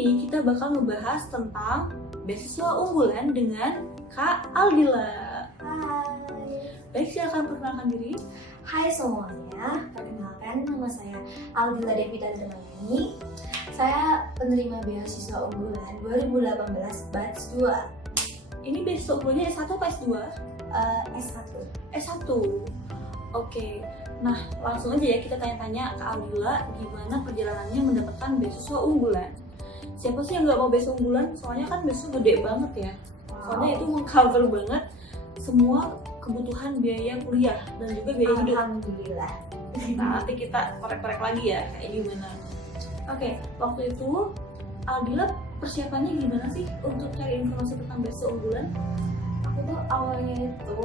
ini kita bakal ngebahas tentang beasiswa unggulan dengan Kak Aldila. Hai. Baik, silakan perkenalkan diri. Hai semuanya, perkenalkan nama saya Aldila Devita Dermayani. Saya penerima beasiswa unggulan 2018 batch 2. Ini beasiswa unggulannya S1 apa S2? S1. S1. Oke. Nah, langsung aja ya kita tanya-tanya ke Aldila gimana perjalanannya mendapatkan beasiswa unggulan. Siapa sih yang nggak mau beasiswa unggulan? Soalnya kan beasiswa gede banget ya. Soalnya itu meng-cover banget semua kebutuhan biaya kuliah dan juga biaya hidup. Alhamdulillah. Nah, nanti kita korek-korek lagi ya kayak gimana. Oke, waktu itu Aldila persiapannya gimana sih untuk cari informasi tentang beasiswa unggulan? Aku tuh awalnya itu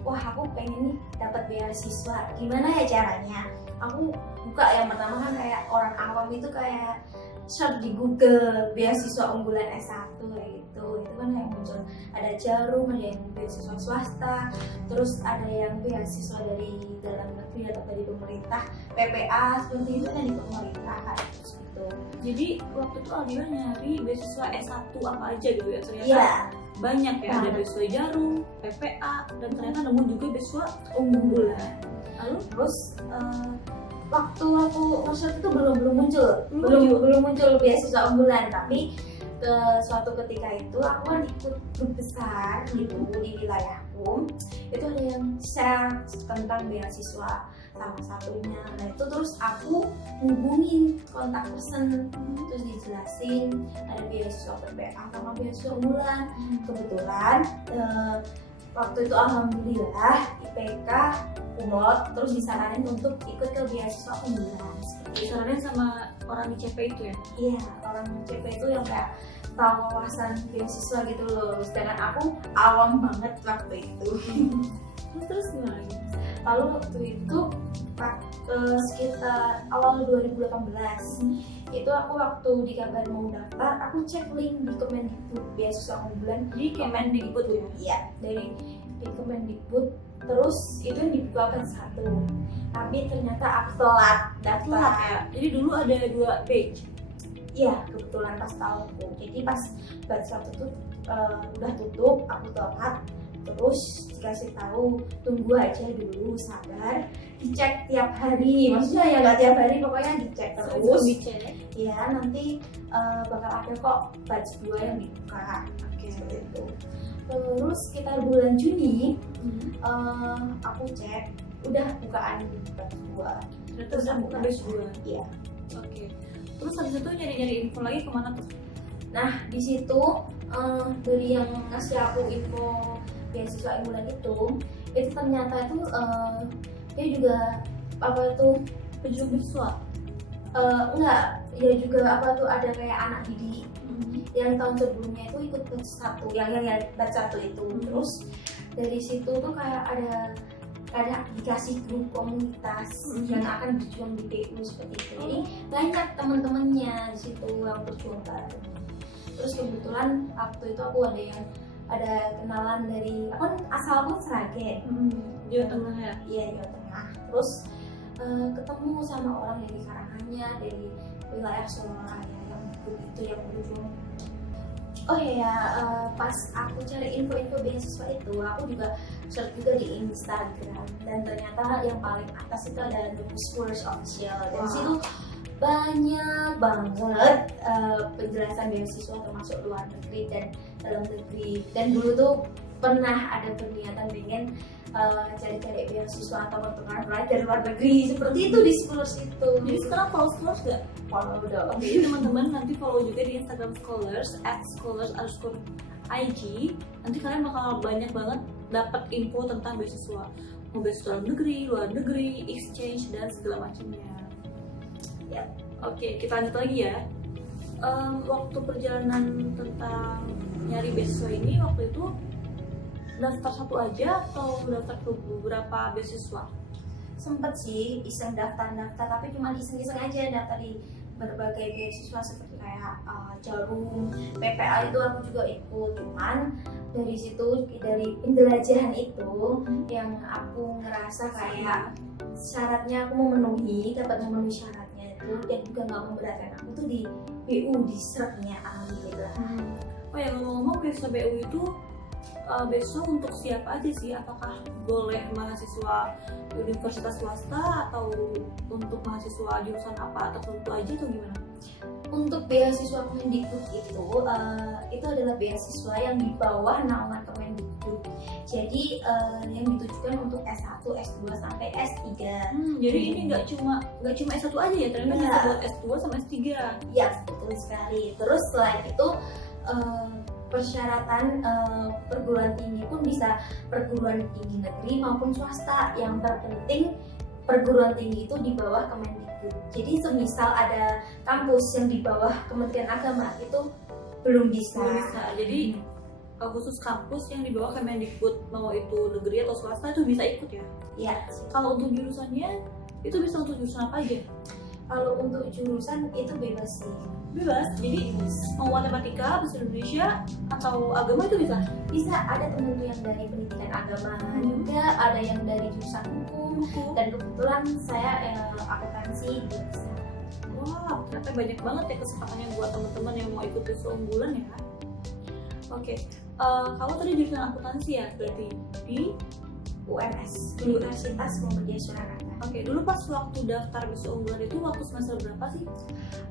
wah aku pengen nih dapat beasiswa. Gimana ya caranya? Aku buka yang pertama kan kayak orang awam itu kayak search di Google beasiswa unggulan S1 kayak gitu. Itu kan yang muncul ada Jarum, ada yang beasiswa swasta, terus ada yang beasiswa dari dalam negeri atau dari pemerintah, PPA seperti itu kan di pemerintah kayak gitu. Jadi waktu itu Aldila nyari beasiswa S1 apa aja gitu ya, ternyata Iya. banyak ya, ada beasiswa Jarum, PPA, dan ternyata nemu juga beasiswa unggulan. Lalu Terus waktu aku nge-search itu belum muncul beasiswa unggulan, tapi suatu ketika itu aku kan ikut grup besar gitu di wilayahku, itu ada yang share tentang beasiswa salah satunya. Nah itu terus aku hubungin kontak person, terus dijelasin ada beasiswa PPA sama beasiswa unggulan. Kebetulan waktu itu alhamdulillah IPK ULOT, terus disaranin untuk ikut ke beasiswa unggulan. disaranin sama orang di CP itu ya? Iya, orang CP itu yang kayak tahu wawasan beasiswa gitu loh. Sedangkan aku awam banget waktu itu. Terus gimana lagi? Lalu waktu itu sekitar awal 2018 itu aku waktu dikabarin mau daftar, aku cek link di Kemendikbud beasiswa unggulan. Di Kemendikbud ya? Iya, dari di Kemendikbud. Terus itu yang dibuka kan satu, tapi ternyata aku telat daftar. Telat ya? Jadi dulu ada 2 batch? Iya, kebetulan pas tahunku. Jadi pas batch 1 tuh udah tutup, aku telat. Terus dikasih tahu tunggu aja dulu, sabar, dicek tiap hari. Maksudnya ya nggak tiap hari, pokoknya dicek terus. Dicek. Ya nanti bakal ada kok batch 2 yang dibuka. Seperti itu. Terus sekitar bulan Juni aku cek udah bukaan batch 2. Terus aku buka batch 2. Iya. Oke. Terus habis itu nyari-nyari info lagi kemana tuh? Nah di situ dari yang ngasih aku info beasiswa unggulan itu ternyata itu dia juga apa tuh Pejuang beasiswa? enggak, ya juga apa tuh ada kayak anak didik yang tahun sebelumnya itu ikut batch 1 yang batch 1 itu. Terus dari situ tuh kayak ada dikasih grup komunitas yang akan berjuang di PU seperti itu. Jadi banyak teman-temannya di situ yang berjuang bareng. Terus kebetulan waktu itu aku ada kenalan dari, aku kan asalku Sragen, Jawa Tengah ya? Iya, Jawa Tengah. Terus ketemu sama orang dari Karanganyar, dari wilayah Surakarta yang begitu yang berjuang. Oh iya, pas aku cari info-info beasiswa itu, aku juga search juga di Instagram, dan ternyata yang paling atas itu ada The Scholars Official. Dan situ banyak banget penjelasan beasiswa termasuk luar negeri dan dalam negeri. Dan dulu tuh pernah ada berniatan pengen cari-cari beasiswa atau pertukaran pelajar luar negeri seperti itu di Scholars itu. Jadi sekarang follow Scholars gak? Follow dong. Oke, jadi teman-teman nanti follow juga di Instagram Scholars @scholars_ig. Nanti kalian bakal banyak banget dapat info tentang beasiswa, mau beasiswa dalam negeri, luar negeri, exchange dan segala macamnya. Ya. Oke, kita lanjut lagi ya. Waktu perjalanan tentang nyari beasiswa ini, waktu itu daftar satu aja atau daftar ke beberapa beasiswa? Sempet sih iseng daftar, tapi cuma iseng-iseng aja daftar di berbagai beasiswa seperti kayak Jarum, PPA itu aku juga ikut. Cuman dari situ, dari penjelajahan itu yang aku ngerasa kayak syaratnya aku dapat memenuhi syaratnya. aku dan juga nggak memberatkan aku tuh di BU di SREP-nya alhamdulillah. Oh ya, ngomong-ngomong beasiswa BU itu beasiswa untuk siapa aja sih? Apakah boleh mahasiswa universitas swasta atau untuk mahasiswa jurusan apa tertentu aja atau gimana? Untuk beasiswa Kemendikbud itu adalah beasiswa yang di bawah naungan Kemendikbud. Jadi yang ditujukan untuk S1, S2 sampai S3. Jadi ini nggak cuma S1 aja ya, ternyata bisa buat S2 sama S3. Ya, betul sekali. Terus selain itu persyaratan perguruan tinggi pun bisa perguruan tinggi negeri maupun swasta. Yang terpenting perguruan tinggi itu di bawah Kemendikbud. Jadi semisal ada kampus yang di bawah Kementerian Agama itu belum bisa. Jadi khusus kampus yang di bawah Kemendikbud, mau itu negeri atau swasta itu bisa ikut ya? Ya. Kalau untuk jurusannya itu bisa untuk jurusan apa aja? Kalau untuk jurusan itu bebas sih. Bebas, jadi mau matematika, bahasa Indonesia, atau agama itu bisa? Bisa, ada temen tuh yang dari pendidikan agama juga, ada yang dari jurusan hukum, dan kebetulan saya akuntansi juga bisa. Wah, ternyata banyak banget ya kesempatannya buat teman-teman yang mau ikut beasiswa unggulan ya. Oke, kamu tadi jurusan akuntansi ya, berarti di UMS, Universitas Muhammadiyah Surakarta. Oke, dulu pas waktu daftar beasiswa unggulan itu waktu semester berapa sih?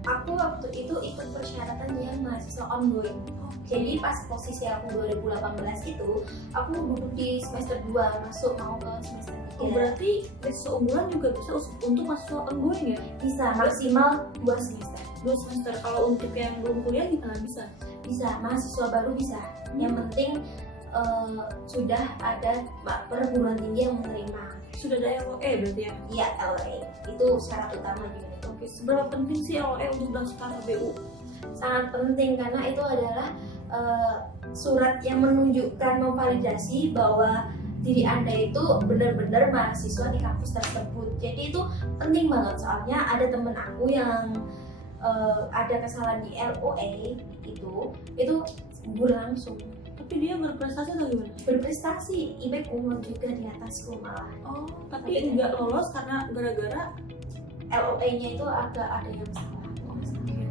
Aku waktu itu ikut persyaratan yang mahasiswa ongoing. Jadi pas posisi aku 2018 itu, aku duduk di semester 2, masuk mau ke semester 3. Oh, berarti beasiswa unggulan juga bisa untuk mahasiswa ongoing ya? Bisa, maksimal 2 semester. 2 semester. Kalau untuk yang belum kuliah gimana bisa? Bisa, mahasiswa baru bisa. Yang penting sudah ada perguruan tinggi yang menerima. Sudah ada LOE berarti ya? Iya, LOE. Itu syarat utama juga itu. Oke, seberapa penting sih LOE untuk daftar BU? Sangat penting karena itu adalah surat yang menunjukkan memvalidasi bahwa diri Anda itu benar-benar mahasiswa di kampus tersebut. Jadi itu penting banget, soalnya ada temen aku yang ada kesalahan di LOE itu gugur langsung. Tapi dia berprestasi atau gimana? Berprestasi, IPK umur juga di atasku malah. Oh, tapi nggak lolos karena gara-gara LOE-nya itu agak ada yang salah.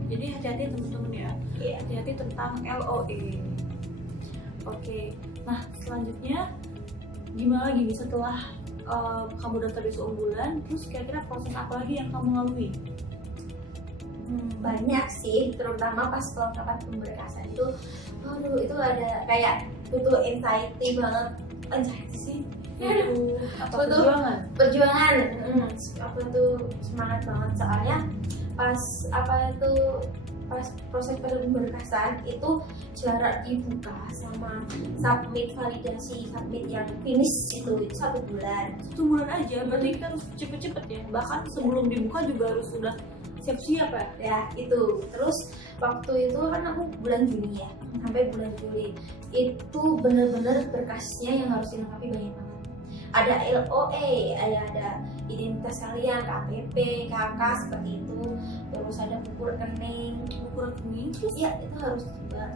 Jadi hati-hati teman-teman ya. Iya. Hati-hati tentang LOE. Oke, nah selanjutnya gimana lagi nih setelah kamu daftar beasiswa unggulan, terus kira-kira proses apa lagi yang kamu lalui? Banyak sih, terutama pas kelengkapan pemberkasan itu, aduh itu ada kayak butuh anxiety banget. Anxiety sih, Apa Betul. perjuangan? Aku tuh semangat banget soalnya pas proses pemberkasan itu jarak dibuka sama submit yang finish itu 1 bulan. 1 bulan aja, berarti kita harus cepet-cepet ya. Bahkan sebelum dibuka juga harus sudah siap-siap ya. Ya itu, terus waktu itu kan aku bulan Juni ya, sampai bulan Juli itu bener-bener berkasnya yang harus dilengkapi banyak banget. Ada LOE, ada identitas kalian, KTP, KK seperti itu, terus ada buku rekening, terus ya itu harus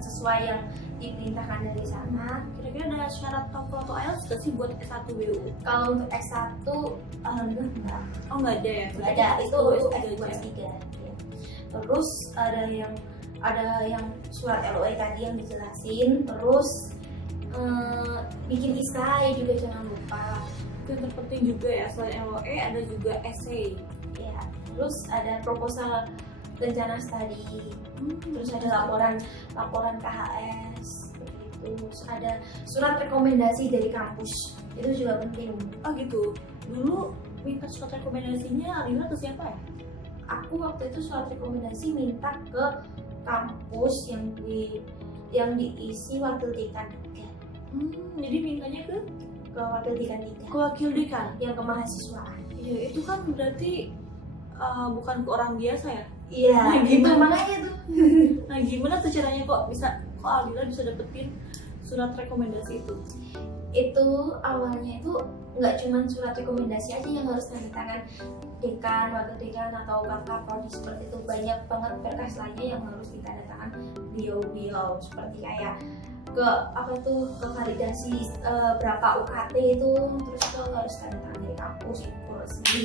sesuai yang diperintahkan dari sana. Kira-kira ada syarat TOEFL atau IELTS gak sih buat S1 BU? Kalau untuk S1 alhamdulillah enggak. Oh nggak ada ya? Nggak ada, itu S2 S3 ya. Terus ada yang surat LOE tadi yang dijelasin, terus bikin isai juga jangan lupa. Itu yang terpenting juga ya, selain LOE ada juga essay Ya, terus ada proposal rencana studi, terus ada laporan KHS begitu, terus ada surat rekomendasi dari kampus, itu juga penting. Oh gitu, dulu minta surat rekomendasinya Alina ke siapa ya? Aku waktu itu surat rekomendasi minta ke kampus yang diisi wakil dekan 3. Jadi mintanya ke Wakil dekan 3 wakil dekan? yang kemahasiswaan. Iya, itu kan berarti bukan ke orang biasa ya? Iya, Nah, gitu gimana? makanya tuh. Nah gimana tuh caranya kok Alina bisa dapetin surat rekomendasi itu? Itu awalnya itu nggak cuma surat rekomendasi aja yang harus tanda tangan dekan, wakil dekan atau kakak prodi seperti itu, banyak banget berkas lainnya yang harus ditandatangan beliau seperti kayak ke validasi berapa UKT itu, terus itu harus tanda tangan dari kampus itu resmi,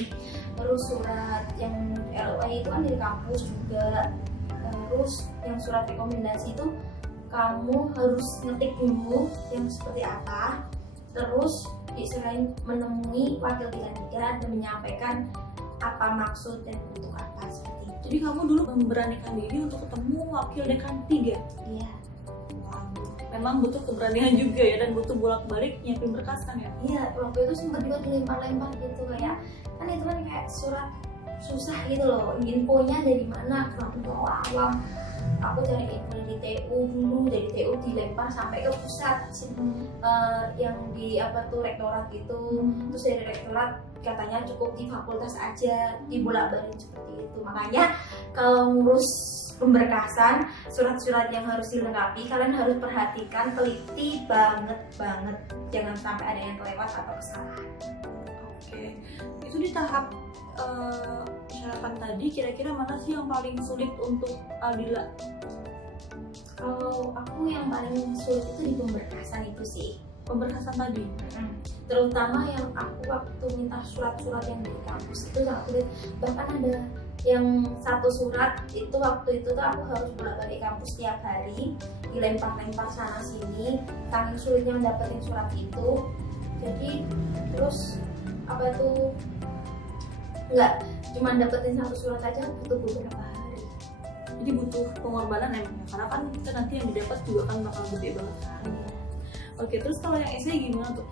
terus terus surat yang LOA itu kan dari kampus juga. Terus yang surat rekomendasi itu kamu harus ngetik dulu yang seperti apa, terus diserahin menemui wakil dekan 3 dan menyampaikan apa maksud dan untuk apa seperti itu. Jadi kamu dulu memberanikan diri untuk ketemu wakil dekan 3? Iya. Wow. Memang butuh keberanian juga ya, dan butuh bolak-balik nyiapin berkas kan ya? Iya, waktu itu sempat juga dilempar-lempar gitu, kayak kan itu kan kayak surat susah gitu loh, infonya dari mana, kurang awam. Aku cari info dari TU dulu, dari TU dilempar sampai ke pusat yang di apa tuh rektorat gitu. Terus dari rektorat katanya cukup di fakultas aja, dibolak-balik seperti itu. Makanya kalau ngurus pemberkasan, surat-surat yang harus dilengkapi, kalian harus perhatikan teliti banget, jangan sampai ada yang kelewat atau kesalahan. Oke, itu di tahap persyaratan tadi, kira-kira mana sih yang paling sulit untuk Aldila? Kalau aku yang paling sulit itu di pemberkasan itu sih. Pemberkasan tadi? Terutama yang aku waktu minta surat-surat yang dari kampus itu sangat sulit. Bahkan ada yang satu surat itu waktu itu tuh aku harus bolak-balik kampus tiap hari, dilempar-lempar sana sini, saking sulitnya mendapatkan surat itu. Jadi terus apa tuh nggak cuma dapetin satu surat aja, butuh beberapa hari. Jadi butuh pengorbanan emangnya, karena kan kita nanti yang didapat juga kan bakal gede banget kan. Oke, terus kalau yang essay gimana tuh?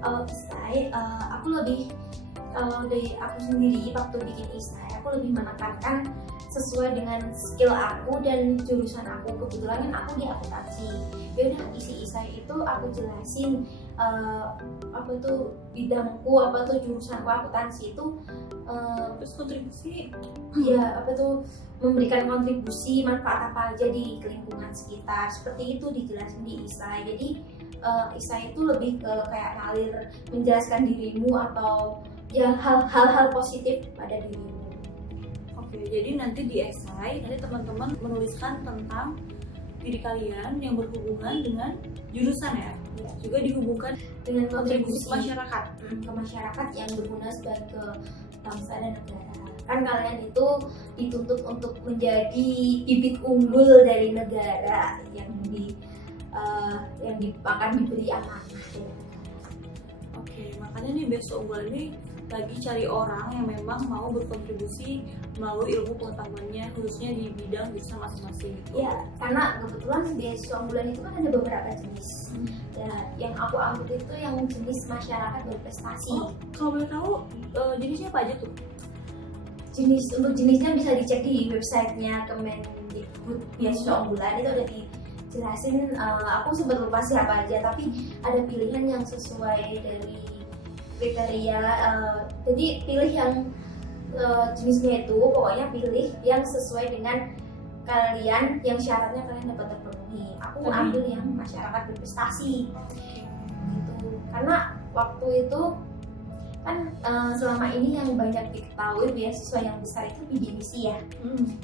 Kalau essay, aku lebih, kalau dari aku sendiri waktu bikin essay, aku lebih menekankan sesuai dengan skill aku dan jurusan aku. Kebetulan kan aku di akuntansi. Ya udah, isi essay itu aku jelasin apa tuh bidangku, apa tuh jurusanku akuntansi itu. Terus kontribusi? Ya apa tuh memberikan kontribusi manfaat apa aja di lingkungan sekitar, seperti itu dijelasin di essay. Jadi essay itu lebih ke kayak ngalir menjelaskan dirimu atau ya hal-hal positif pada dirimu. Oke, jadi nanti di essay nanti teman-teman menuliskan tentang diri kalian yang berhubungan dengan jurusan ya, juga dihubungkan dengan kontribusi kontribusi masyarakat. ke masyarakat yang berguna sebagai bangsa dan negara. Kan kalian itu dituntut untuk menjadi bibit unggul dari negara yang akan diberi amanah. Oke, makanya nih besok unggulan ini lagi cari orang yang memang mau berkontribusi melalui ilmu pengetahuannya, khususnya di bidang jurusan masing-masing. Ya, karena kebetulan beasiswa unggulan itu kan ada beberapa jenis. Ya, yang aku ambil itu yang jenis masyarakat berprestasi. Oh, kalau boleh tahu jenisnya apa aja tuh? Untuk jenisnya bisa dicek di websitenya Kemendikbud beasiswa unggulan, itu udah dijelasin. Aku sempat lupa siapa aja, tapi ada pilihan yang sesuai dari kriteria. Jadi pilih yang jenisnya itu, pokoknya pilih yang sesuai dengan kalian, yang syaratnya kalian dapat terpenuhi. Aku ambil yang masyarakat berprestasi gitu, karena waktu itu kan selama ini yang banyak diketahui beasiswa yang besar itu bidik misi ya.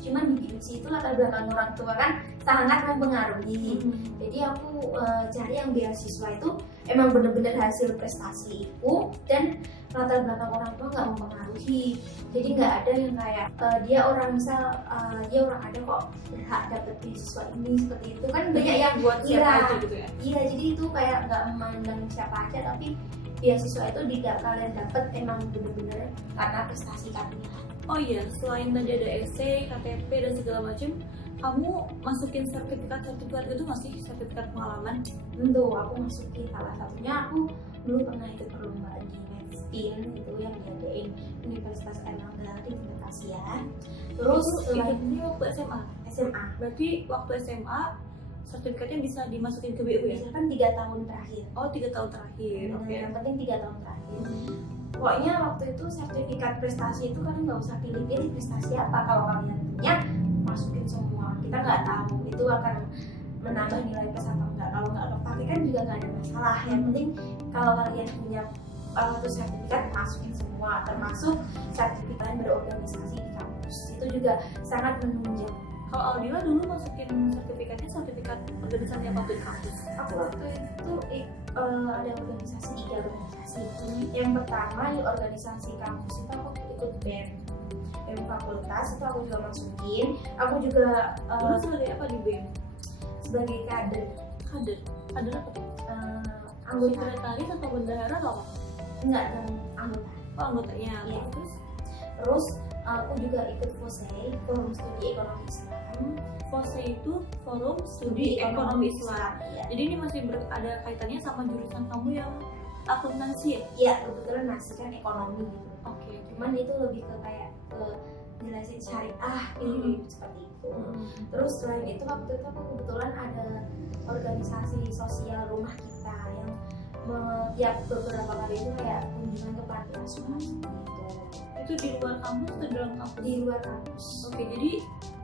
Cuman bidik misi itu latar belakang orang tua kan sangat mempengaruhi. Jadi aku cari yang beasiswa itu emang bener-bener hasil prestasiku dan latar belakang orang tua nggak mempengaruhi. Jadi nggak ada yang kayak dia orang ada kok berhak dapat beasiswa ini, seperti itu kan banyak yang buat siapa aja gitu ya. Iya, jadi itu kayak nggak memandang siapa aja, tapi beasiswa itu tidak kalian dapat emang bener-bener karena prestasi kalian. Oh iya, selain tadi ada essay, KTP dan segala macam, kamu masukin sertifikat itu nggak sih, sertifikat pengalaman? Tentu aku masukin, salah satunya aku dulu pernah ikut perlombaan di Medspin itu yang diadain Universitas Airlangga di tingkat Asia. Terus ikutnya waktu SMA. Berarti waktu SMA sertifikatnya bisa dimasukin ke BU ya? Bisa kan 3 tahun terakhir. Oh, 3 tahun terakhir. Oke. Yang penting 3 tahun terakhir. Pokoknya waktu itu sertifikat prestasi itu kan nggak usah pilih-pilih prestasi apa, kalau kalian punya masukin semua. Kita nggak tahu itu akan menambah nilai plus atau enggak. Kalau nggak kepake kan juga nggak ada masalah. Yang penting kalau kalian punya untuk sertifikat masukin semua, termasuk sertifikat berorganisasi di kampus. Itu juga sangat menunjang. Kalau Aldila dulu masukin sertifikat organisasi apa tuh di kampus? Aku waktu itu ada organisasi 3 organisasi. Yang pertama di organisasi kampus itu aku ikut ikut BEM fakultas, itu aku juga masukin. Aku juga Dulu sebagai apa di BEM? sebagai kader Kader apa tuh? anggota, Sekretaris atau bendahara atau apa? enggak, anggota. Oh, anggotanya. Iya. Terus Aku juga ikut FOSEI, Forum Studi Ekonomi Islam. FOSE itu Forum Studi Ekonomi Islam. Iya. Jadi ini masih ada kaitannya sama jurusan kamu yang akuntansi ya? Iya, kebetulan masih kan ekonomi gitu. Oke. Cuman itu lebih ke kayak ke jelasin syariah gitu, seperti itu. Terus selain itu waktu itu aku kebetulan ada organisasi sosial rumah kita yang tiap beberapa kali itu kayak kunjungan ke panti asuhan gitu. Itu di luar kampus atau di dalam kampus? Di luar kampus. Oke, jadi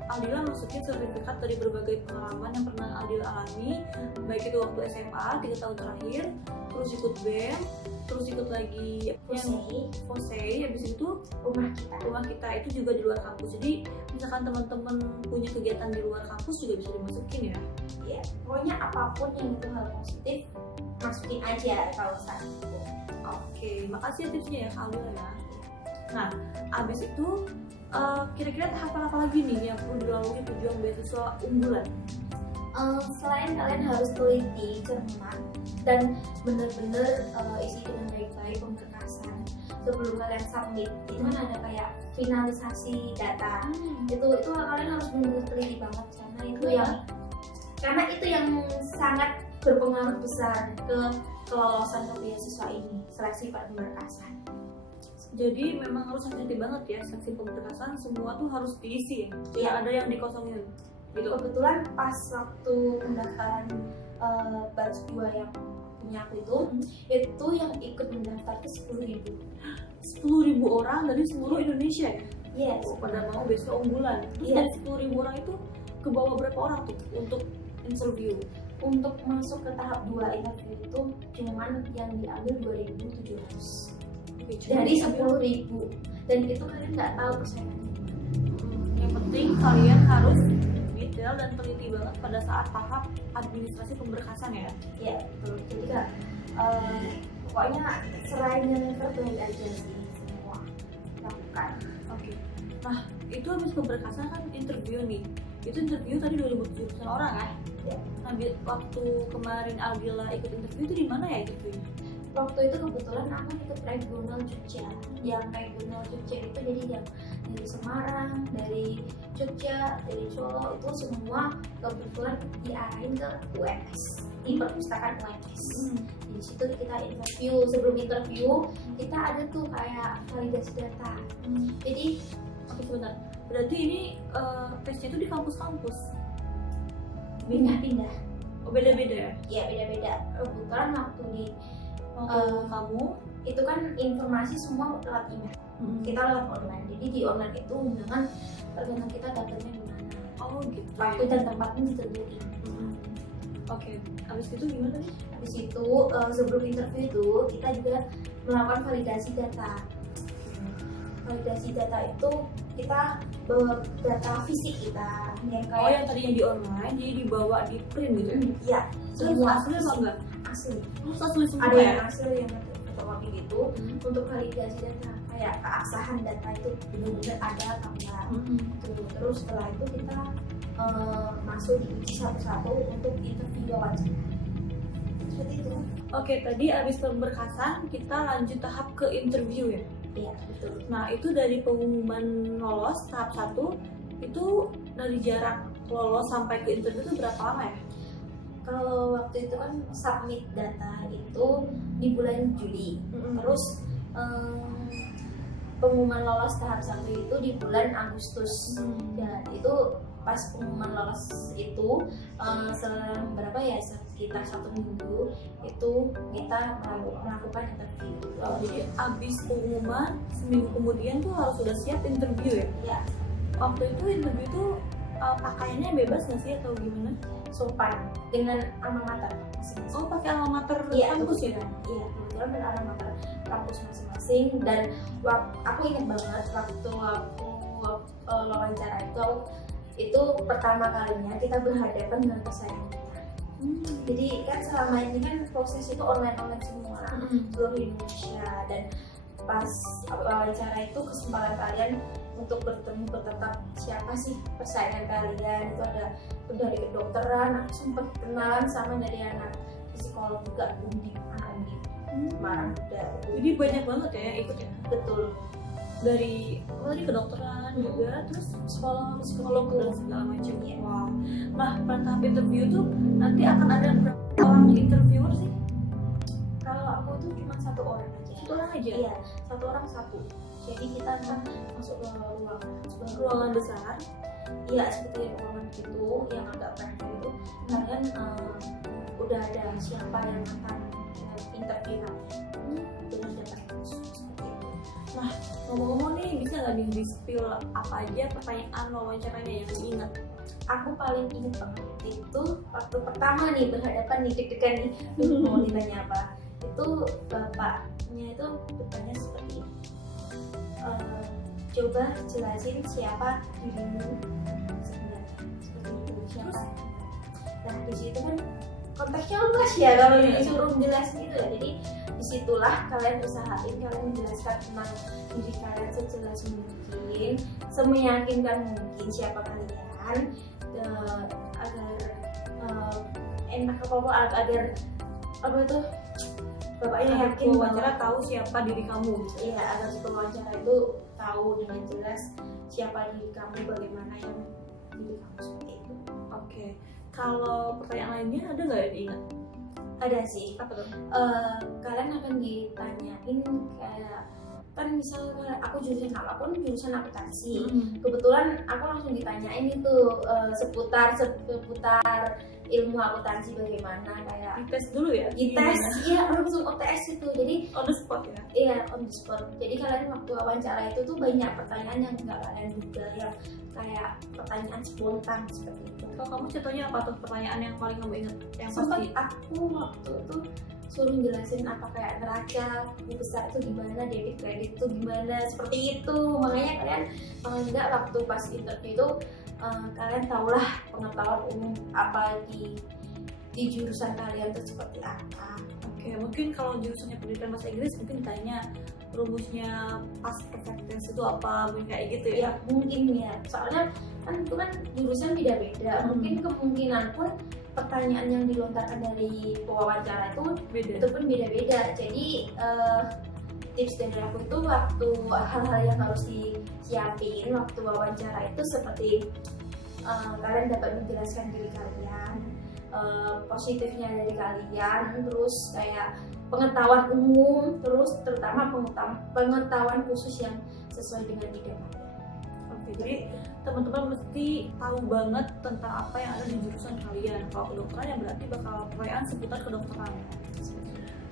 Aldila masukin sertifikat dari berbagai pengalaman yang pernah Aldila alami, baik itu waktu SMA 3 tahun terakhir, terus ikut BEM, terus ikut lagi yang FOSEI, habis itu rumah kita itu juga di luar kampus. Jadi misalkan teman-teman punya kegiatan di luar kampus juga bisa dimasukin ya. Iya, pokoknya apapun yang itu hal positif masukin aja kalau saat itu. Oke, makasih ya tipsnya ya Kak Aldila ya. Nah, abis itu kira-kira tahapan apa lagi nih yang perlu dilalui pejuang beasiswa unggulan? Selain kalian harus teliti, cermat, dan bener-bener isi dengan baik-baik pemberkasan sebelum kalian submit. Itu kan ada kayak finalisasi data. Itu kalian harus bener-bener teliti banget karena itu yang sangat berpengaruh besar ke kelolosan ke beasiswa ini, seleksi pemberkasan. Jadi memang harus hati-hati banget ya, seksi pemberkasan semua tuh harus diisi ya. Tidak ada yang dikosongin. Gitu. Kebetulan pas waktu pendaftaran batch 2 yang punya aku itu yang ikut mendaftar ke 10.000. 10.000 orang dari seluruh Indonesia ya? Iya. Pada mau beasiswa unggulan. Terus dari 10.000 orang itu ke bawah berapa orang tuh untuk interview? Untuk masuk ke tahap 2 interview itu cuman yang diambil 2.700 dari 10.000, dan itu kalian nggak tahu persaingannya. Yang penting kalian harus detail dan teliti banget pada saat tahap administrasi pemberkasan ya. Iya, betul. Jadi kak, pokoknya selain yang terbaik aja sih semua lakukan. Oke. Nah, itu habis pemberkasan kan interview nih. Itu interview tadi 2.700 orang kan? Ya. Nah, waktu kemarin Aldila ikut interview itu di mana ya interviewnya? Waktu itu kebetulan aku ikut regional Jogja. Yang regional Jogja itu jadi yang dari Semarang, dari Jogja, dari Solo, itu semua kebetulan diarahin ke UMS, di perpustakaan UMS. Di situ kita interview. Sebelum interview kita ada tuh kayak validasi data. Jadi oke, sebentar. Berarti ini tesnya itu di kampus-kampus? Pindah-pindah. Oh, beda-beda ya? Iya, beda-beda. Kebetulan waktu di kamu itu kan informasi semua lewat email. Kita lewat online. Jadi di online itu undangan tergantung kita dapatnya di mana. Oh gitu. Waktu dan tempatnya ditentuin. Oke. Habis itu gimana nih? Habis itu sebelum interview itu kita juga melakukan validasi data. Validasi data itu kita bawa data fisik kita yang kayak yang tadi yang di online jadi dibawa di print gitu ya? Iya. Semua asli apa enggak? Asli. Asli semua Ada ya? yang asli yang fotokopi gitu untuk validasi data, kayak keabsahan data itu benar-benar ada atau enggak. Terus setelah itu kita masuk diuji satu-satu untuk interview wawancara. Seperti itu. Oke, tadi abis pemberkasan kita lanjut tahap ke interview ya? Iya, betul. Nah, itu dari pengumuman lolos tahap 1 itu dari jarak lolos sampai ke interview itu berapa lama ya? Kalau waktu itu kan submit data itu di bulan Juli. Terus pengumuman lolos tahap 1 itu di bulan Agustus. Dan itu pas pengumuman lolos itu selang berapa ya, sekitar 1 minggu itu kita melakukan interview. Jadi abis pengumuman seminggu kemudian tuh harus sudah siap interview ya? Iya. Waktu itu interview itu pakaiannya bebas nggak sih atau gimana? Sopan dengan alma mater masing-masing. Oh, pakai alma mater kampus ya? Iya, kebetulan dengan alma mater kampus masing-masing. Dan aku ingat banget waktu aku wawancara itu pertama kalinya kita berhadapan dengan pesaing kita. Jadi kan selama ini kan proses itu online semua seluruh Indonesia, dan pas wawancara itu kesempatan kalian untuk bertetap siapa sih persaingan kalian. Itu ada dari kedokteran, aku sempet kenalan sama dari anak psikolog juga, anak Undip Semarang juga. Jadi banyak banget ya yang ikut ya. Betul. Dari kedokteran juga, terus psikolog dan segala macam. Iya. Wow. Nah, pada tahap interview tuh nanti akan ada berapa orang interviewer sih? Kalau aku tuh cuma satu orang aja. Satu orang aja? Iya, satu orang satu. Jadi kita akan masuk ke Ruangan besar. Iya, seperti ruangan gitu yang agak private itu. Kalian udah ada siapa yang akan interview kalian dengan dapat seperti itu. Nah, ngomong-ngomong nih, bisa nggak di-spill apa aja pertanyaan wawancaranya yang diingat? Aku paling ingat banget itu waktu pertama nih berhadapan nih, deg-degan nih mau ditanya apa. Itu bapaknya itu bertanya seperti ini. Coba jelasin siapa dirimu sebenarnya, seperti itu, siapa. Nah di situ kan konteksnya luas ya kalau disuruh jelasin gitu ya. Jadi disitulah kalian usahain kalian menjelaskan tentang diri kalian sejelas mungkin, semeyakinkan mungkin siapa kalian, agar enak agar apa itu bapaknya yakin wawancara tahu siapa diri kamu. Iya, agar si pewawancara itu tahu dengan jelas siapa diri kamu, bagaimana yang diri kamu seperti itu. Oke. Kalau pertanyaan lainnya ada nggak yang diingat? Ada sih. Apa tuh? Kalian akan ditanyain kayak kan misalnya aku jurusan akuntansi. Kebetulan aku langsung ditanyain itu seputar ilmu akuntansi bagaimana, kayak Dites dulu ya? dites. Iya, langsung OTS itu. Jadi On the spot ya? iya, on the spot. Jadi kalian waktu wawancara itu tuh banyak pertanyaan yang nggak kalian duga, yang kayak pertanyaan spontan seperti itu. Kalau kamu contohnya apa tuh pertanyaan yang paling kamu ingat? Yang Sempat pasti aku waktu itu suruh jelasin apa kayak neraca buku besar itu gimana, debit kredit itu gimana, seperti itu. Makanya kalian kalau enggak waktu pas interview itu kalian tahulah pengetahuan umum apa di jurusan kalian itu seperti apa. Oke, mungkin kalau jurusannya pendidikan bahasa Inggris mungkin ditanya rumusnya past perfect tense itu apa, mungkin kayak gitu ya? Ya mungkin ya, soalnya kan itu kan jurusan beda-beda. Mungkin kemungkinan pun pertanyaan yang dilontarkan dari pewawancara itu Beda. pun beda-beda. Jadi tips dari aku itu waktu hal-hal yang harus disiapin waktu wawancara itu seperti kalian dapat menjelaskan diri kalian, positifnya dari kalian, terus kayak pengetahuan umum, terus terutama pengetahuan khusus yang sesuai dengan bidang kalian. Oke, jadi teman-teman mesti tahu banget tentang apa yang ada di jurusan kalian. Kalau kedokteran ya berarti bakal pertanyaan seputar kedokteran.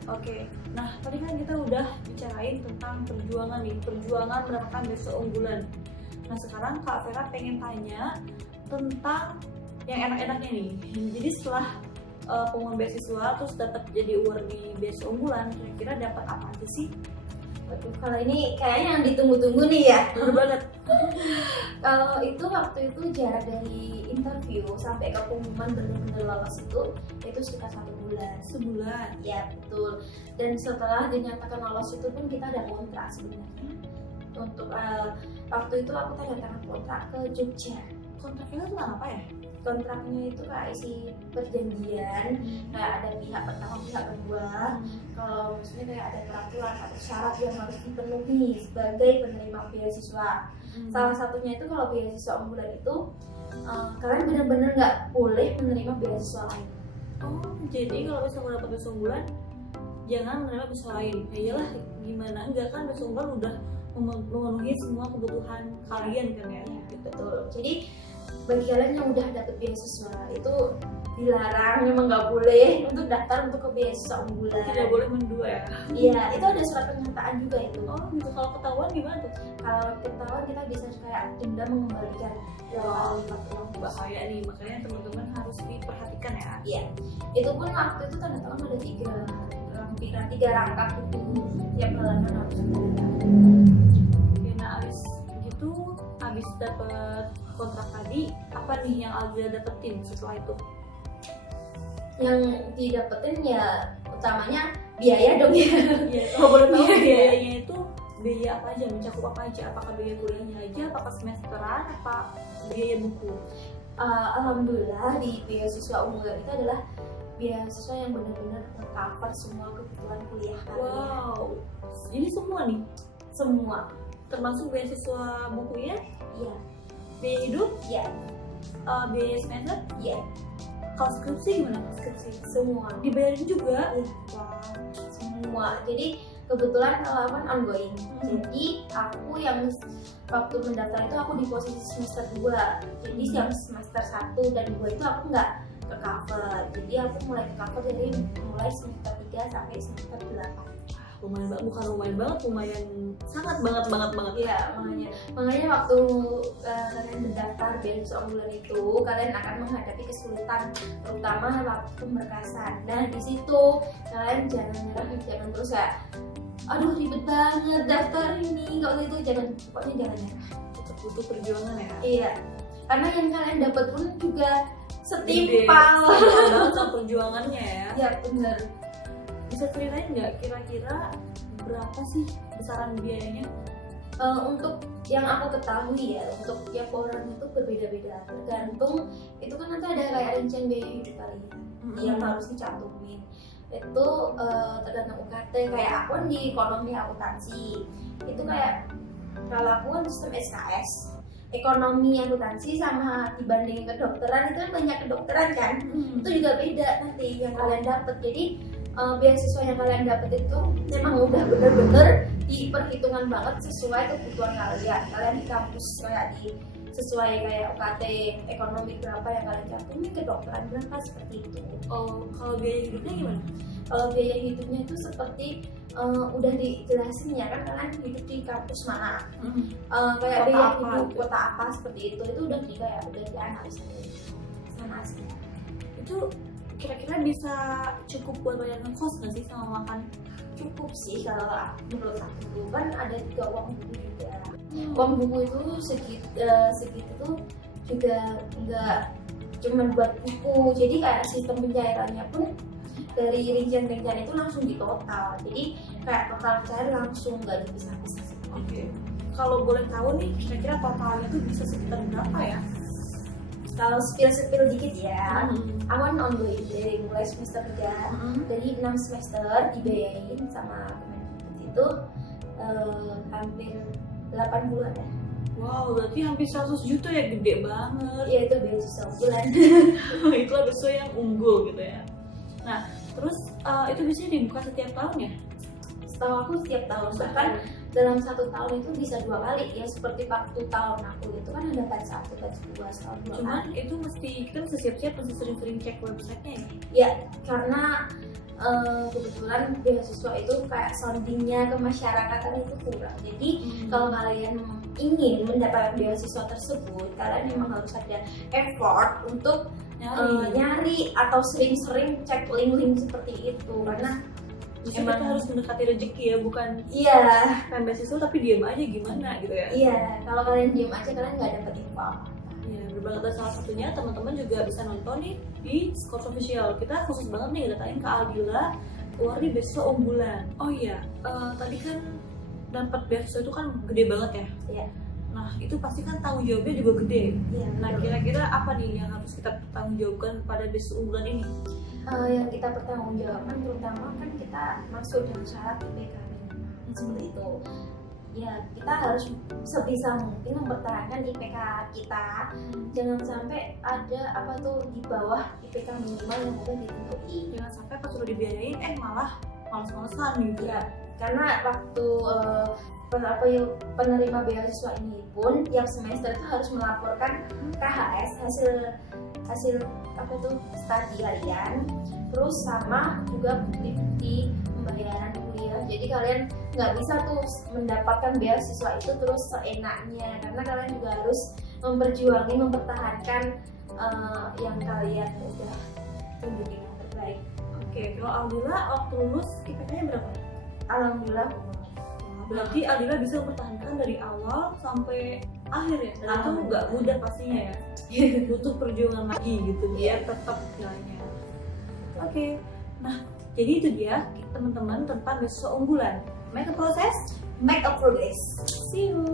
Oke, nah tadi kan kita udah bicarain tentang perjuangan mendapatkan beasiswa unggulan. Nah sekarang Kak Vera pengen tanya tentang yang enak-enaknya nih. Jadi setelah pengumuman beasiswa terus dapat jadi award di beasiswa unggulan, kira-kira dapat apa aja sih? Waduh, kalau ini kayaknya yang ditunggu-tunggu nih ya. Bener banget. Kalau itu waktu itu jarak dari interview sampai ke pengumuman benar-benar lolos itu sekitar 1 bulan. Sebulan. Ya betul. Dan setelah dinyatakan lolos itu pun kita ada kontrak sebenarnya. Untuk waktu itu aku tanda tangan kontrak ke Jogja. Kontraknya tentang apa ya? Kontraknya itu kayak isi perjanjian, kayak ada pihak pertama, pihak kedua. Kalau maksudnya kayak ada peraturan atau syarat yang harus dipenuhi sebagai penerima beasiswa. Salah satunya itu kalau beasiswa unggulan itu kalian benar-benar nggak boleh menerima beasiswa lain. Oh, jadi kalau misalnya mau dapat beasiswa unggulan jangan menerima beasiswa lain. Ya iyalah, gimana enggak kan beasiswa unggulan udah memenuhi semua kebutuhan kalian kan ya? Betul. Jadi bagi kalian yang udah dapet beasiswa itu dilarang, memang nggak boleh untuk daftar untuk ke beasiswa unggulan. Tidak boleh mendua ya? Iya, itu ada surat pernyataan juga itu. Oh gitu, kalau ketahuan gimana tuh? Kalau ketahuan kita bisa kayak denda mengembalikan uang. Bahaya nih, makanya teman-teman harus diperhatikan ya. Iya, itu pun waktu itu tanda tangan ada 3 rangkap itu, tiap halaman harus ada. Oke, nah abis dapet kontrak tadi, apa nih yang Aldila dapetin setelah itu? Yang didapetin ya utamanya biaya dong ya. Iya, kalau boleh tahu biayanya itu biaya apa aja, mencakup apa aja? Apakah biaya kuliahnya aja, apakah semesteran, apa biaya buku? Alhamdulillah di beasiswa unggulan itu adalah beasiswa yang benar-benar cover semua kebutuhan kuliah kalian. Wow, ini semua nih, Semua. termasuk beasiswa bukunya, Iya. biaya hidup, Iya. biaya semester, Iya. kalau skripsi gimana? Skripsi Semua. dibayarin juga? Iya. Wah, Semua. Jadi kebetulan kalau aku kan ongoing. Jadi aku yang waktu mendaftar itu aku di posisi semester 2. Jadi yang semester 1 dan 2 itu aku nggak ke cover. Jadi aku mulai ke cover dari mulai semester 3 sampai semester 8. lumayan banget, bukan lumayan banget, lumayan sangat banget. Iya, makanya waktu kalian mendaftar beasiswa unggulan itu kalian akan menghadapi kesulitan terutama waktu pemberkasan. Nah di situ kalian jangan nyerah, jangan terus kayak aduh ribet banget daftar ini nggak usah itu, jangan, pokoknya jangan nyerah. Tetap butuh perjuangan ya. Iya, karena yang kalian dapat pun juga Gede, setimpal. sama banget sama perjuangannya ya. Ya benar. Bisa ceritain nggak kira-kira berapa sih besaran biayanya? Untuk yang aku ketahui ya, untuk tiap orang itu berbeda-beda, tergantung itu kan nanti ada kayak rincian biaya hidup kali yang harus dicantumin. Itu tergantung UKT. Kayak aku kan di ekonomi akuntansi itu kayak, kalau aku kan sistem SKS, ekonomi akuntansi sama dibandingin kedokteran itu kan banyak kedokteran kan, itu juga beda nanti yang kalian dapat. Jadi beasiswa yang kalian dapat itu memang udah bener-bener diperhitungkan banget sesuai kebutuhan kalian. Kalian di kampus kayak di sesuai kayak UKT ekonomi berapa yang kalian cantumin, kedokteran berapa, seperti itu. Oh, kalau biaya hidupnya gimana? Kalau biaya hidupnya itu seperti udah dijelasin ya kan, kalian hidup di kampus mana, kayak Kota biaya apa hidup gitu. kota apa seperti itu udah dianalisa sama sih. Itu kira-kira bisa cukup buat bayar ngekos nggak sih sama makan? Cukup sih kalau menurut aku, kan ada juga uang buku juga. Uang buku itu segitu tuh juga nggak cuma buat buku, jadi kayak sistem pencairannya pun dari rincian-rincian itu langsung di total, jadi kayak total cair langsung, nggak dipisah-pisah. Oke. Kalau boleh tahu nih, kira-kira totalnya tuh bisa sekitar berapa ya? Kalau spill dikit ya, aku kan ongoing dari mulai semester 3, dari 6 semester dibiayain sama Kemendikbud itu hampir 80-an ya. Wow, berarti hampir 100 juta ya, gede banget. Iya, itu beasiswa bulan. Itu beasiswa yang unggul gitu ya. Nah, terus itu biasanya dibuka setiap tahun ya? Setahu aku setiap tahun, bahkan dalam 1 tahun itu bisa 2 kali ya, seperti waktu tahun aku itu kan ada batch 1, batch 2, setahun 2 Cuman kali. itu mesti, kita mesti siap-siap, mesti sering-sering cek websitenya ya? Ya, karena kebetulan beasiswa itu kayak soundingnya ke masyarakatan itu kurang. Jadi kalau kalian ingin mendapatkan beasiswa tersebut, kalian memang harus ada effort untuk nyari atau sering-sering cek link-link seperti itu, karena Justru kita harus mendekati rezeki ya, bukan iya, kan beasiswa tapi diam aja gimana gitu ya. iya, kalau kalian diem aja kalian nggak dapat info apa. Ya, berbagai dan salah satunya teman-teman juga bisa nonton nih di Scores Official. Kita khusus banget nih ngedatain Kak Aldila keluar di beasiswa unggulan. Oh iya, tadi kan dapat beasiswa itu kan gede banget ya. Iya. Nah, itu pasti kan tanggung jawabnya juga gede. Iya, Nah, betul. kira-kira apa nih yang harus kita tanggung jawabkan pada beasiswa unggulan ini? Yang kita pertanggungjawabkan terutama kan kita masuk dalam syarat IPK minimal seperti itu. Ya, kita harus sebisa mungkin mempertahankan IPK kita. Jangan sampai ada apa tuh di bawah IPK minimal yang udah ditentuin. Jangan sampai pas udah dibiayain malah males-malesan gitu. Ya, karena waktu penerima beasiswa ini pun tiap semester itu harus melaporkan KHS, hasil apa tuh studi kalian, terus sama juga bukti pembayaran kuliah. Jadi kalian nggak bisa tuh mendapatkan beasiswa itu terus seenaknya, karena kalian juga harus mempertahankan yang kalian udah tunjukin yang terbaik. Oke, kalau Aldila waktu lulus IPK-nya berapa? Alhamdulillah. Berarti Aldila bisa mempertahankan dari awal sampai akhir ya, dan itu nggak mudah pastinya ya. Butuh perjuangan lagi gitu biar tetap nilainya. Oke, nah jadi itu dia teman-teman tentang beasiswa unggulan. Make a proses, make a progress. See you.